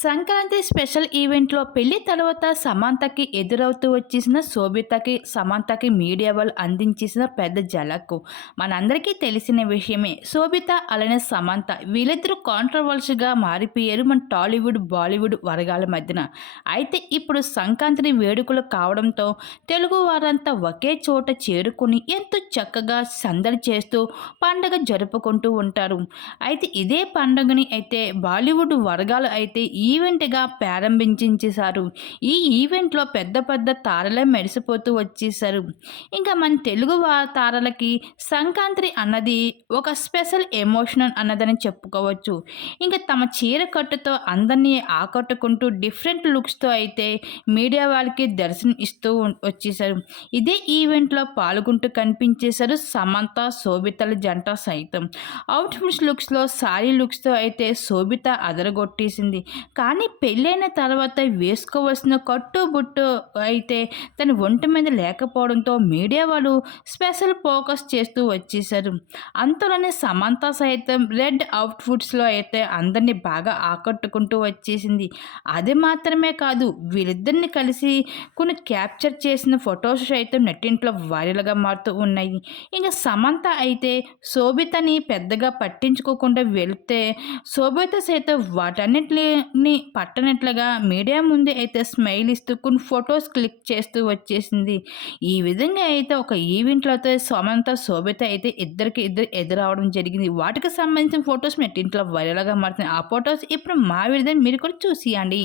Sankranti special ఈవెంట్‌లో పెళ్లి తర్వాత సమంతకి ఎదురవుతూ వచ్చేసిన శోభితకి, సమంతకి మీడియా వాళ్ళు అందించేసిన పెద్ద ఝలక్కు. మనందరికీ తెలిసిన విషయమే. శోభిత అలానే సమంత వీళ్ళిద్దరూ కాంట్రోవర్షియల్‌గా మారిపోయారు మన టాలీవుడ్, బాలీవుడ్ వర్గాల మధ్యన. అయితే ఇప్పుడు సంక్రాంతి వేడుకలు కావడంతో తెలుగు వారంతా ఒకే చోట చేరుకొని ఎంతో చక్కగా సందడి చేస్తూ పండగ జరుపుకుంటూ ఉంటారు. అయితే ఇదే పండుగని అయితే బాలీవుడ్ వర్గాలు అయితే ఈవెంట్‌గా ప్రారంభించేశారు. ఈ ఈవెంట్‌లో పెద్ద పెద్ద తారలే మెరిసిపోతూ వచ్చేశారు. ఇంకా మన తెలుగు తారలకి సంక్రాంతి అన్నది ఒక స్పెషల్ ఎమోషనల్ అన్నదని చెప్పుకోవచ్చు. ఇంకా తమ చీర కట్టుతో అందరినీ ఆకట్టుకుంటూ డిఫరెంట్ లుక్స్‌తో అయితే మీడియా వాళ్ళకి దర్శనం ఇస్తూ వచ్చేశారు. ఇదే ఈవెంట్‌లో పాల్గొంటూ కనిపించేశారు సమంత, శోభితల జంట సైతం. అవుట్‌ఫిట్స్ లుక్స్‌లో సారీ లుక్స్‌తో అయితే శోభిత అదరగొట్టేసింది. కానీ పెళ్ళైన తర్వాత వేసుకోవాల్సిన కట్టుబొట్టు అయితే తన ఒంటి మీద లేకపోవడంతో మీడియా వాళ్ళు స్పెషల్ ఫోకస్ చేస్తూ వచ్చేశారు. అంతలోనే సమంత సైతం రెడ్ అవుట్‌ఫిట్స్‌లో అయితే అందరిని బాగా ఆకట్టుకుంటూ వచ్చేసింది. అది మాత్రమే కాదు, వీళ్ళిద్దరిని కలిసి కొన్ని క్యాప్చర్ చేసిన ఫొటోస్ సైతం నెట్టింట్లో వైరల్‌గా మారుతూ ఉన్నాయి. ఇంక సమంత అయితే శోభితని పెద్దగా పట్టించుకోకుండా వెళ్తే శోభిత సైతం వాటన్నిటిని పట్టనట్లుగా మీడియా ముందే అయితే స్మైల్ ఇస్తూ కొన్ని ఫొటోస్ క్లిక్ చేస్తూ వచ్చేసింది. ఈ విధంగా అయితే ఒక ఈవెంట్‌లో అయితే సమంత, శోభిత అయితే ఇద్దరికి ఇద్దరు ఎదురవ్వడం జరిగింది. వాటికి సంబంధించిన ఫొటోస్ నెట్టింట్లో వైరల్‌గా మారుతున్నాయి. ఆ ఫొటోస్ ఇప్పుడు మా విడుదల మీరు కూడా చూసియండి.